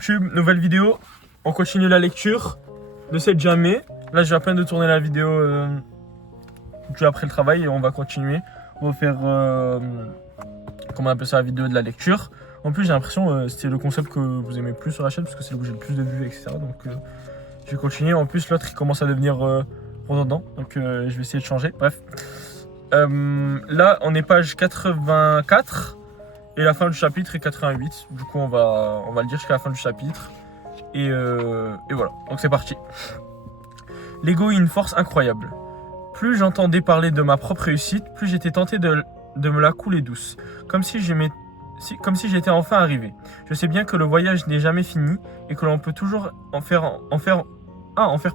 YouTube, nouvelle vidéo. On continue la lecture. Ne sait jamais. Là, j'ai à peine de tourner la vidéo après le travail et on va continuer. On va faire, comment on appelle ça, la vidéo de la lecture. En plus, j'ai l'impression c'était le concept que vous aimez plus sur la chaîne parce que c'est là où j'ai le plus de vues, etc. Donc, je vais continuer. En plus, l'autre, il commence à devenir redondant. Donc, je vais essayer de changer. Bref. Là, on est page 84. Et la fin du chapitre est 88. Du coup, on va le dire jusqu'à la fin du chapitre. Et voilà. Donc, c'est parti. L'ego est une force incroyable. Plus j'entendais parler de ma propre réussite, plus j'étais tenté de me la couler douce. Comme si j'étais enfin arrivé. Je sais bien que le voyage n'est jamais fini et que l'on peut toujours en faire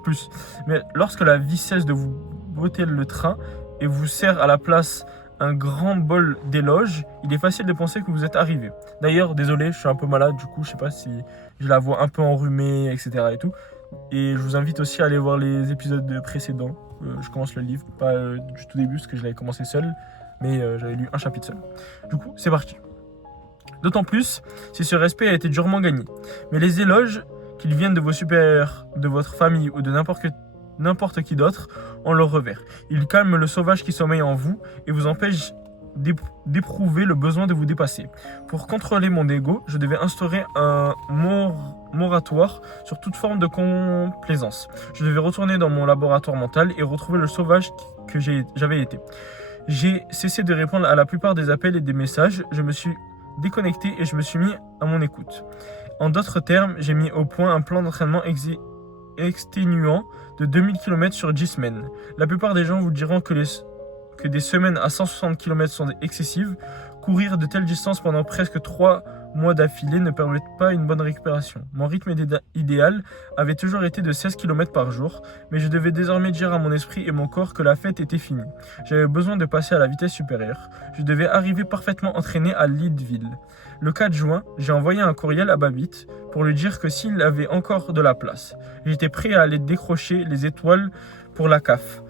plus. Mais lorsque la vie cesse de vous botter le train et vous sert à la place un grand bol d'éloges, il est facile de penser que vous êtes arrivé. D'ailleurs, désolé, je suis un peu malade, du coup, je sais pas si je la vois un peu enrhumée, etc. et tout. Et je vous invite aussi à aller voir les épisodes précédents. Je commence le livre, pas du tout début, parce que je l'avais commencé seul, mais j'avais lu un chapitre seul. Du coup, c'est parti. D'autant plus si ce respect a été durement gagné. Mais les éloges, qu'ils viennent de vos supérieurs, de votre famille ou de n'importe qui d'autre, ont leur revers. Ils calment le sauvage qui sommeille en vous et vous empêchent d'éprouver le besoin de vous dépasser. Pour contrôler mon ego, je devais instaurer un moratoire sur toute forme de complaisance. Je devais retourner dans mon laboratoire mental et retrouver le sauvage que j'avais été. J'ai cessé de répondre à la plupart des appels et des messages. Je me suis déconnecté et je me suis mis à mon écoute. En d'autres termes, j'ai mis au point un plan d'entraînement exténuant de 2000 km sur 10 semaines. La plupart des gens vous diront que des semaines à 160 km sont excessives. Courir de telles distances pendant presque 3 mois d'affilée ne permet pas une bonne récupération. Mon rythme idéal avait toujours été de 16 km par jour, mais je devais désormais dire à mon esprit et mon corps que la fête était finie. J'avais besoin de passer à la vitesse supérieure. Je devais arriver parfaitement entraîné à Leadville. Le 4 juin, j'ai envoyé un courriel à Babbitt pour lui dire que s'il avait encore de la place, j'étais prêt à aller décrocher les étoiles pour la CAF.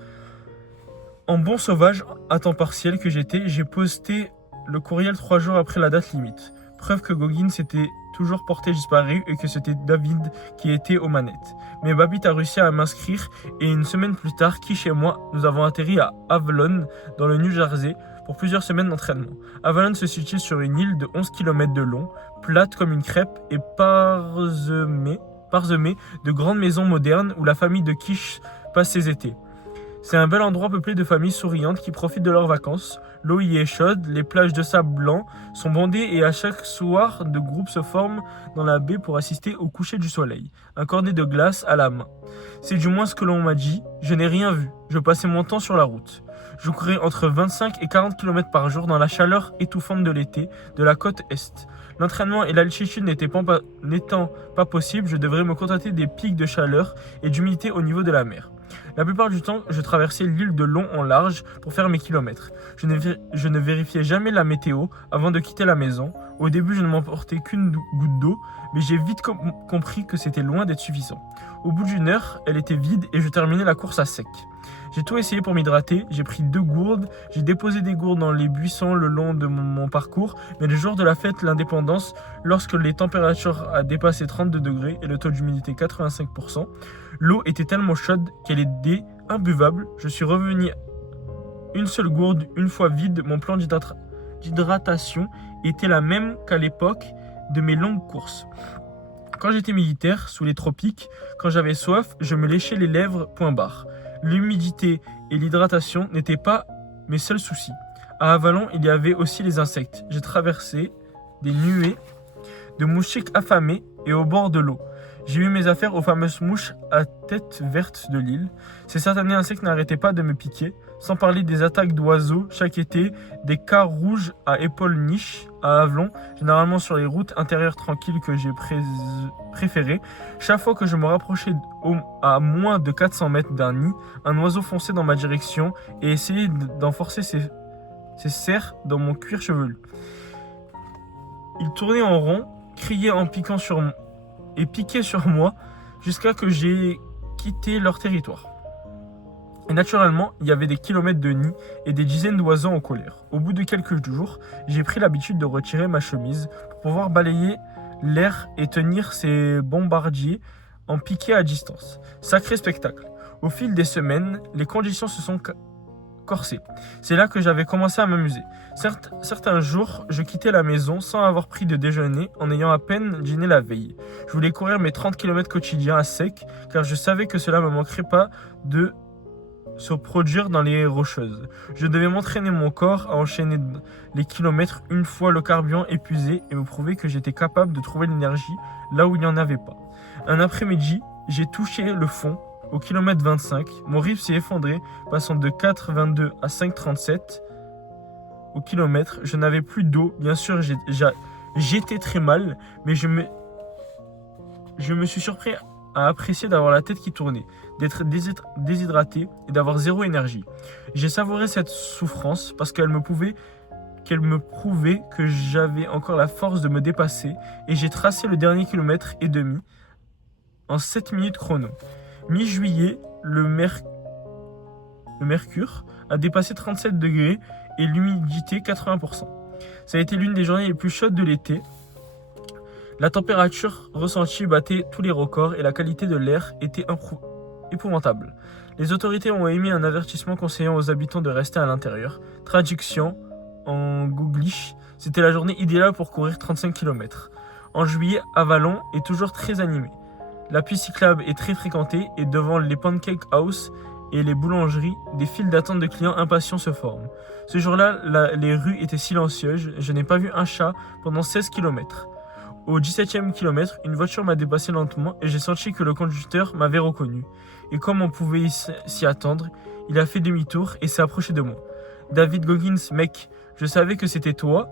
En bon sauvage à temps partiel que j'étais, j'ai posté le courriel 3 jours après la date limite. Preuve que Goggins s'était toujours porté disparu et que c'était David qui était aux manettes. Mais Babbitt a réussi à m'inscrire et une semaine plus tard, Kish et moi, nous avons atterri à Avalon, dans le New Jersey, pour plusieurs semaines d'entraînement. Avalon se situe sur une île de 11 km de long, plate comme une crêpe et parsemée de grandes maisons modernes où la famille de Kish passe ses étés. C'est un bel endroit peuplé de familles souriantes qui profitent de leurs vacances. L'eau y est chaude, les plages de sable blanc sont bondées et à chaque soir, de groupes se forment dans la baie pour assister au coucher du soleil. Un cornet de glace à la main. C'est du moins ce que l'on m'a dit. Je n'ai rien vu. Je passais mon temps sur la route. Je courais entre 25 et 40 km par jour dans la chaleur étouffante de l'été de la côte Est. L'entraînement et l'altitude n'étant pas possible, je devrais me contenter des pics de chaleur et d'humidité au niveau de la mer. La plupart du temps, je traversais l'île de long en large pour faire mes kilomètres. Je ne vérifiais jamais la météo avant de quitter la maison. Au début, je ne m'emportais qu'une goutte d'eau, mais j'ai vite compris que c'était loin d'être suffisant. Au bout d'une heure, elle était vide et je terminais la course à sec. J'ai tout essayé pour m'hydrater, j'ai pris 2 gourdes, j'ai déposé des gourdes dans les buissons le long de mon parcours, mais le jour de la fête, l'indépendance, lorsque les températures a dépassé 32 degrés et le taux d'humidité 85%, l'eau était tellement chaude qu'elle était imbuvable. Je suis revenu une seule gourde, une fois vide, mon plan d'hydratation était la même qu'à l'époque de mes longues courses. Quand j'étais militaire, sous les tropiques, quand j'avais soif, je me léchais les lèvres, point barre. L'humidité et l'hydratation n'étaient pas mes seuls soucis. À Avalon, il y avait aussi les insectes. J'ai traversé des nuées de moustiques affamés et au bord de l'eau. J'ai eu mes affaires aux fameuses mouches à tête verte de l'île. Ces satanés insectes n'arrêtaient pas de me piquer, sans parler des attaques d'oiseaux chaque été, des cars rouges à épaules niches à Avalon, généralement sur les routes intérieures tranquilles que j'ai préférées. Chaque fois que je me rapprochais à moins de 400 mètres d'un nid, un oiseau fonçait dans ma direction et essayait d'enforcer ses serres dans mon cuir chevelu. Il tournait en rond, criait en piquant et piquait sur moi jusqu'à que j'ai quitté leur territoire. Et naturellement, il y avait des kilomètres de nids et des dizaines d'oiseaux en colère. Au bout de quelques jours, j'ai pris l'habitude de retirer ma chemise pour pouvoir balayer l'air et tenir ces bombardiers en piqué à distance. Sacré spectacle. Au fil des semaines, les conditions se sont corsées. C'est là que j'avais commencé à m'amuser. Certains jours, je quittais la maison sans avoir pris de déjeuner, en ayant à peine dîné la veille. Je voulais courir mes 30 km quotidiens à sec, car je savais que cela ne me manquerait pas de se produire dans les Rocheuses. Je devais m'entraîner mon corps à enchaîner les kilomètres une fois le carburant épuisé et me prouver que j'étais capable de trouver l'énergie là où il n'y en avait pas. Un après-midi, j'ai touché le fond au kilomètre 25. Mon rythme s'est effondré, passant de 4,22 à 5,37 au kilomètre. Je n'avais plus d'eau. Bien sûr, j'étais très mal, mais je me suis surpris à apprécier d'avoir la tête qui tournait, d'être déshydraté et d'avoir zéro énergie. J'ai savouré cette souffrance parce qu'elle me prouvait que j'avais encore la force de me dépasser, et j'ai tracé le dernier kilomètre et demi en 7 minutes chrono. Mi-juillet, le mercure a dépassé 37 degrés et l'humidité 80%. Ça a été l'une des journées les plus chaudes de l'été. La température ressentie battait tous les records et la qualité de l'air était épouvantable. Les autorités ont émis un avertissement conseillant aux habitants de rester à l'intérieur. Traduction en googlish, c'était la journée idéale pour courir 35 km. En juillet, Avalon est toujours très animé. La piste cyclable est très fréquentée et devant les pancake house et les boulangeries, des files d'attente de clients impatients se forment. Ce jour-là, les rues étaient silencieuses. Je n'ai pas vu un chat pendant 16 km. Au 17e kilomètre, une voiture m'a dépassé lentement et j'ai senti que le conducteur m'avait reconnu. Et comme on pouvait s'y attendre, il a fait demi-tour et s'est approché de moi. David Goggins, mec, je savais que c'était toi.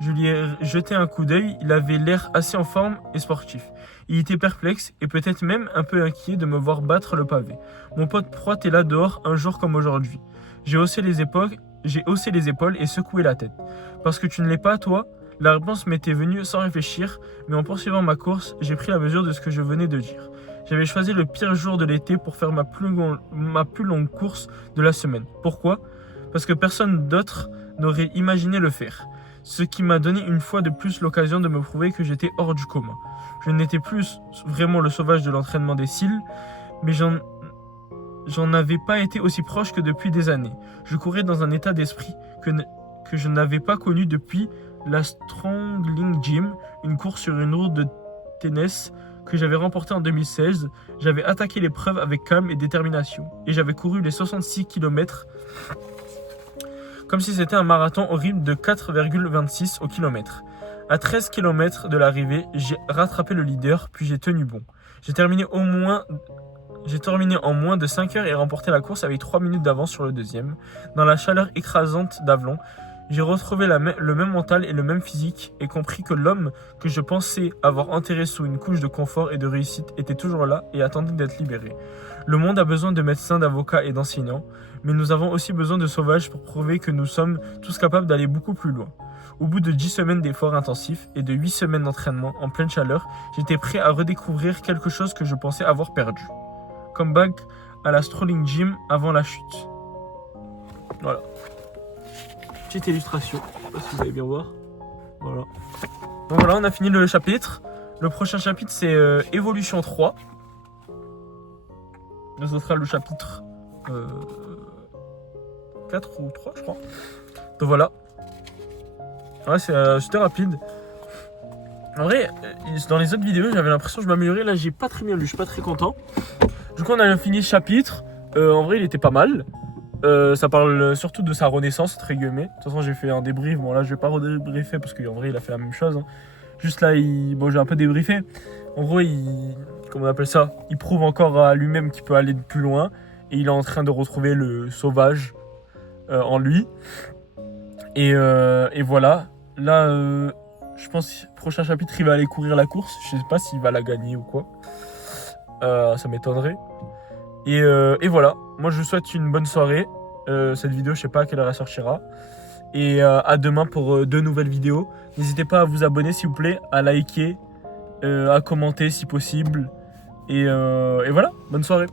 Je lui ai jeté un coup d'œil, il avait l'air assez en forme et sportif. Il était perplexe et peut-être même un peu inquiet de me voir battre le pavé. Mon pote Prot est là dehors un jour comme aujourd'hui. J'ai haussé les épaules et secoué la tête. Parce que tu ne l'es pas, toi? La réponse m'était venue sans réfléchir, mais en poursuivant ma course, j'ai pris la mesure de ce que je venais de dire. J'avais choisi le pire jour de l'été pour faire ma plus longue course de la semaine. Pourquoi? Parce que personne d'autre n'aurait imaginé le faire. Ce qui m'a donné une fois de plus l'occasion de me prouver que j'étais hors du commun. Je n'étais plus vraiment le sauvage de l'entraînement des cils, mais j'en avais pas été aussi proche que depuis des années. Je courais dans un état d'esprit que je n'avais pas connu depuis la Strongling Gym, une course sur une route de tennis que j'avais remportée en 2016. J'avais attaqué l'épreuve avec calme et détermination, et j'avais couru les 66 km comme si c'était un marathon au rythme de 4,26 au kilomètre. À 13 km de l'arrivée, j'ai rattrapé le leader, puis j'ai tenu bon. J'ai terminé en moins de 5 heures et remporté la course avec 3 minutes d'avance sur le deuxième. Dans la chaleur écrasante d'Avalon, j'ai retrouvé le même mental et le même physique et compris que l'homme que je pensais avoir enterré sous une couche de confort et de réussite était toujours là et attendait d'être libéré. Le monde a besoin de médecins, d'avocats et d'enseignants, mais nous avons aussi besoin de sauvages pour prouver que nous sommes tous capables d'aller beaucoup plus loin. Au bout de 10 semaines d'efforts intensifs et de 8 semaines d'entraînement en pleine chaleur, j'étais prêt à redécouvrir quelque chose que je pensais avoir perdu. Comeback à la Strolling Gym avant la chute. Voilà. Petite illustration, je sais pas si vous allez bien voir. Voilà. Donc voilà, on a fini le chapitre. Le prochain chapitre, c'est Évolution 3. Donc, ce sera le chapitre 4 ou 3, je crois. Donc voilà. Ouais, c'était rapide. En vrai, dans les autres vidéos, j'avais l'impression que je m'améliorais. Là, j'ai pas très bien lu, je suis pas très content. Du coup, on a fini le chapitre. En vrai, il était pas mal. Ça parle surtout de sa renaissance, entre guillemets. De toute façon, j'ai fait un débrief. Bon, là, je vais pas redébriefer parce qu'en vrai, il a fait la même chose. Hein. Juste là, j'ai un peu débriefé. En gros, comment on appelle ça? Il prouve encore à lui-même qu'il peut aller plus loin. Et il est en train de retrouver le sauvage en lui. Et voilà. Là, je pense que le prochain chapitre, il va aller courir la course. Je sais pas s'il va la gagner ou quoi. Ça m'étonnerait. Et voilà. Moi, je vous souhaite une bonne soirée. Cette vidéo, je sais pas à quelle heure elle sortira. Et à demain pour 2 nouvelles vidéos. N'hésitez pas à vous abonner, s'il vous plaît, à liker, à commenter si possible. Et voilà. Bonne soirée.